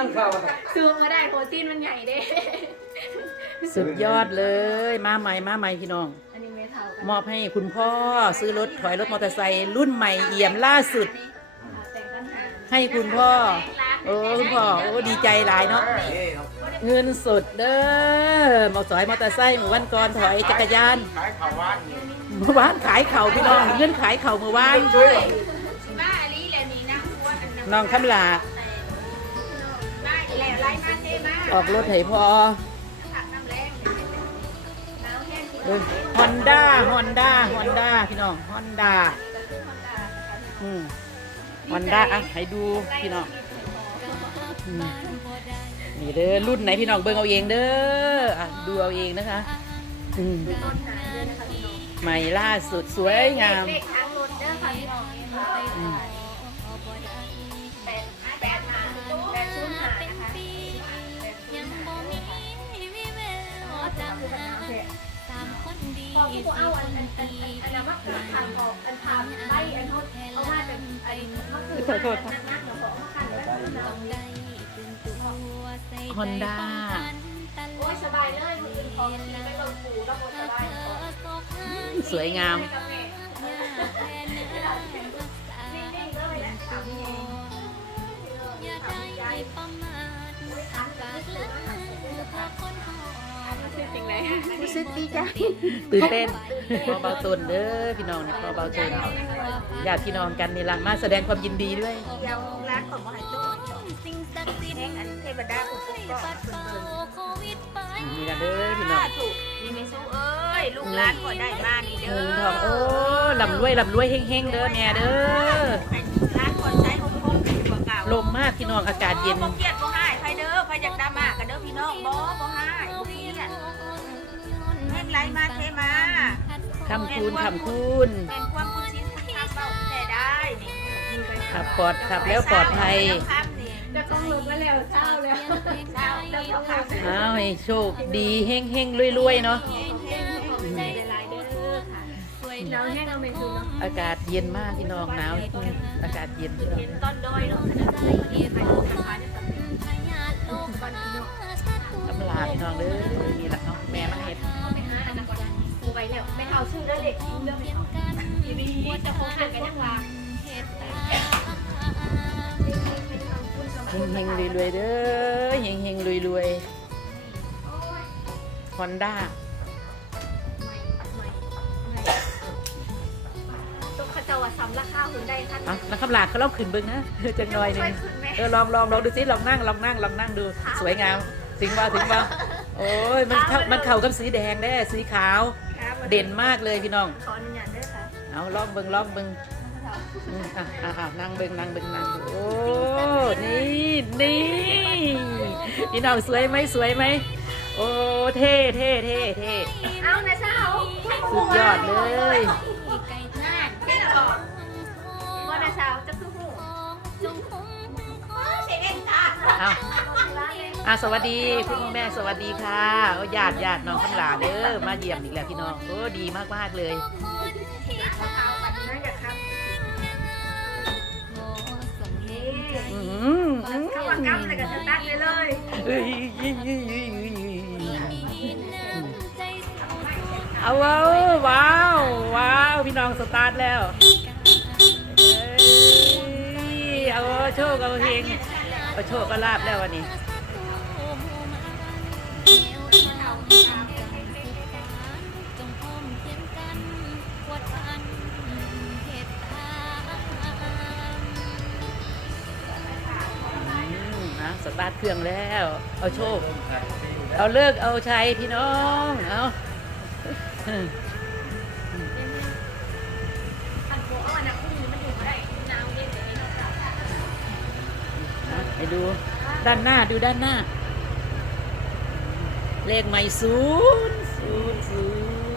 นั่งเข้าซูมมาได้โปรตีนมันใหญ่เด้ สุดยอดเลย มาใหม่มาใหม่พี่น้อง อันนี้ไม่เท่ากันมอบให้คุณพ่อซื้อรถถอยรถมอเตอร์ไซค์รุ่นใหม่เอี่ยมล่าสุด แต่งปัญหาให้คุณพ่อ โอ้คุณพ่อโอ้ดีใจหลายเนาะเงินสดเด้อมาถอยมอเตอร์ไซค์เมื่อวันก่อนถอยจักรยานขายข่าวว่านเมื่อวานขายเข่าพี่น้องเงินขายเข่าเมื่อวาน บ้าลีแหละนี่นะพวกอันนั้นน้องคำลา ออกรถให้พอผักน้ำแรงน้ำแห้งกินเอฮอนด้าฮอนด้าฮอนด้าพี่น้องฮอนด้าอืมฮอนด้าอะให้ดูพี่น้องอืมนี่เด้อรุ่นไหนพี่น้องเบิ่งเอาเองเด้ออะดูเอาเองนะคะอืมต้นหางด้วยนะคะพี่น้องใหม่ล่าสุดสวยงามเลขทางรถเด้อค่ะพี่น้อง เราฮอนด้าโอ้ยสบายเลยมืออื่นของกินไปลงปูแล้วหมดสบายก่อนสวยงามนิ่งๆเลยนะทำเองทำใจ รู้สึกดีจ้ะตื่นเต้นพอเบาตนเด้อพี่น้องเนี่ยพอเบาตนญาติพี่น้องกันนี่ละมาแสดงความยินดีด้วยเดี๋ยวร้านของมหาโจ้แห่งอันเทวดาคุณปุ๊กก็คุณเดินนี่ละเด้อพี่น้องถูกนี่ไม่สู้เอ้ยลูกร้านก็ได้มานี่เด้เงิอนทองโอ้ลำรวยลำรวยเฮงๆเด้อแม่เด้อร้านคนใช้ของคงดีกว่าเก่าลมมากพี่น้องอากาศเย็นบ่เกลียดบ่ให้ไผเด้อไผอยากดามากกันเด้อพี่น้องบ่บ่ให้ มาเทมาคำคูณคำคูณเป็นความคุ้นชินทางเบาแต่ได้นี่ขับปลอดขับแล้วปลอดภัยจะต้องลงมาแล้วเช้าแล้วเช้าเริ่มเอาค่ะอ้าวให้โชคดีเฮงเฮงๆรวยๆเนาะแล้วแห้งเอาไม่คือเนาะอากาศเย็นมากพี่น้องหนาวอืมอากาศเย็นพี่น้องเห็นต้นดอยเน งเฮงๆรวยๆเด้อเฮงเฮงๆรวยๆฮอนด้าต้องขจาวซ้ำราคาหุ่นได้ท่านอะแล้วคำลาเขาเล่าขึ้นเบิ้งนะจังหน่อยหนึ่งเออลองลองลองดูสิลองนั่งลองนั่งลองนั่งดู สวยงามถึงว่าถึงว่าโอ้ยมันเข้ามันเข้ากับสีแดงได้สีขาว เด่นมากเลยพี่น้องขออนุญาตด้วยค่ะเอาลองเบิ้งลองเบิ้ง อืมอะอะอะนั่งเบิ้งนั่งเบิ้งนั่งดูโอ้นี่นี่พี่น้องสวยไหมสวยไหมโอ้เท่เท่เท่เท่เอานะเช้าสุดยอดเลยน่าแค่หรอว่านะเช้าจะคือหูจุ๊บเสียงเอ็นตาเอาอะสวัสดีคุณแม่สวัสดีค่ะโอ้ญาติญาติน้องคำลาเด้อมาเยี่ยมอีกแล้วพี่น้องโอ้ดีมากมากๆเลย เข้าวางกั้มเลยกับสตาร์ทเลยเลยเอ้ยเอาว้าวว้าวว้าวพี่น้องสตาร์ทแล้วเอ้ยเอาโชคเอาเฮงเอาโชคก็ลาบแล้ววันนี้ นะสตาร์ทเครื่องแล้ว เอาโชค เอาเลิกเอาชัยพี่น้อง เอาขันโบเอาอันนั้นพรุ่งนี้มันอยู่ไม่ได้น้ำเย็นเลยนะนะไปดู ด้านหน้าดูด้านหน้า เลขใหม่ศูนย์ศูนย์ศูนย์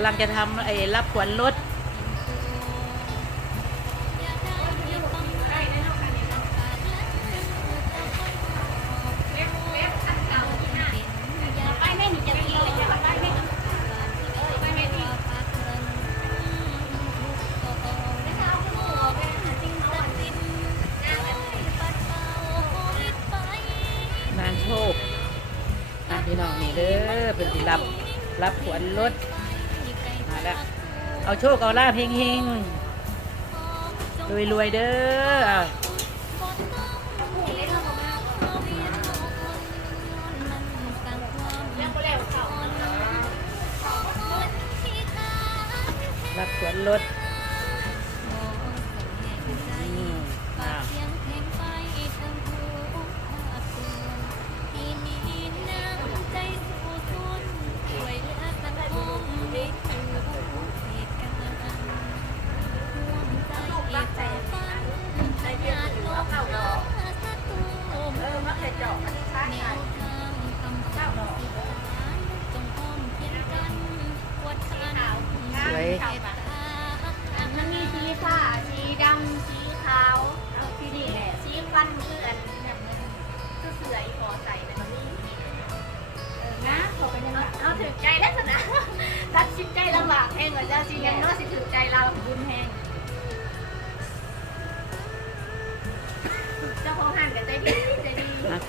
ำลังจะทำไอ้รับขวัญรถไปแม่หนีจะตีเลยไปแม่ไปไม่เอาขึ้นหัวไปหาจริงเอาอันนี้หน้าแบบนี้นางโชคอะพี่น้องนี่เด้อเป็นสิรับ รับขวัญรถ ล้วเอาโชคเอาลาภเฮงเฮงรวยรวยเด้ออะแล้วก็แล้วเขารับขวัญรถ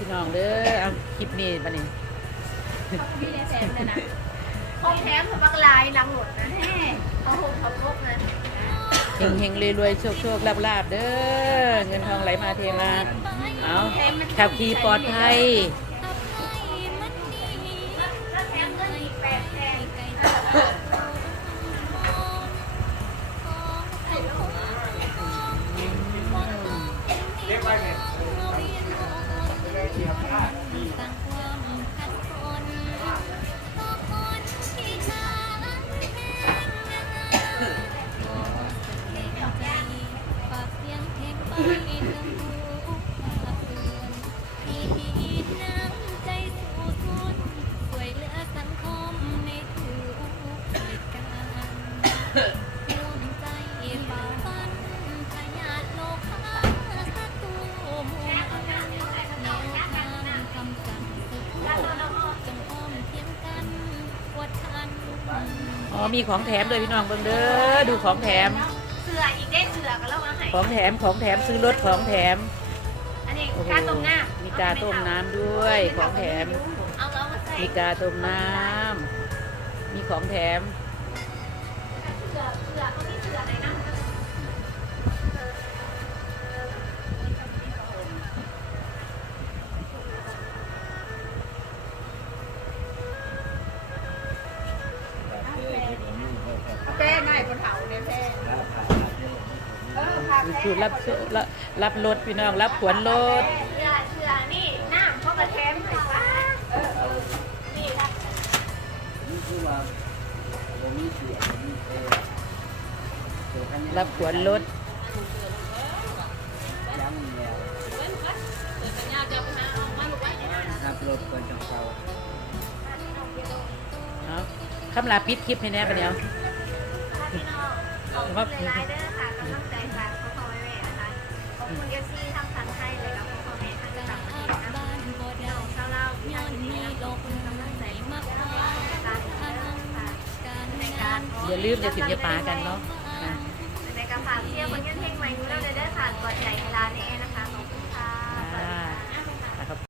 พี่น้องเด้อเอาคลิปนี้บัดนี้เขาก็มีในแสนเลยนะของแถมสบักลายหลังหมดนะแฮ่เขาหกเขาลกนะเฮงเฮงรวยรวยๆโชคโชคลาบลาบๆเด้อเงินทองไหลมาเทมาเอาขับขี่ปลอดภัย อ๋อมีของแถมด้วยพี่น้องเบิ่งเด้อดูของแถม เสืออีกได้เสือกันแล้วมาให้ของแถมของแถมซื้อรถของแถม อันนี้โอ้โหกาต้มน้ำมีกาต้มน้ำด้วยของแถม เอาเอามาใส่มีกาต้มน้ำมีของแถม เสือเสือเคือรับรับรถพี่น้องรับขวัญรถเสือเสือนี่น้ำเขากระเทมให้ป้านี่ละนี่คือว่าผมมีเสียงมีเออรับขวัญรถย้ำแล้วครับรถก่อนจังเก่าเอาคำลาปิดคลิปให้แน่ปะเนี่ยพี่น้องขอบคุณหลายๆเด้อค่ะกำลังใจ คุณเอฟซีทำสันไทยเลยแล้วก็พ่ต่างต่างประเทศนะเราาวลาวที่อมีโลกคุณกำลังใจมากกว่าอย่าลืมอย่าถึงอย่าปากันเนาะในการฝากเที่ยวคนยื่เท่งไม่รู้เล้วเลยได้ผ่านกอดใจเวลาในแอนะ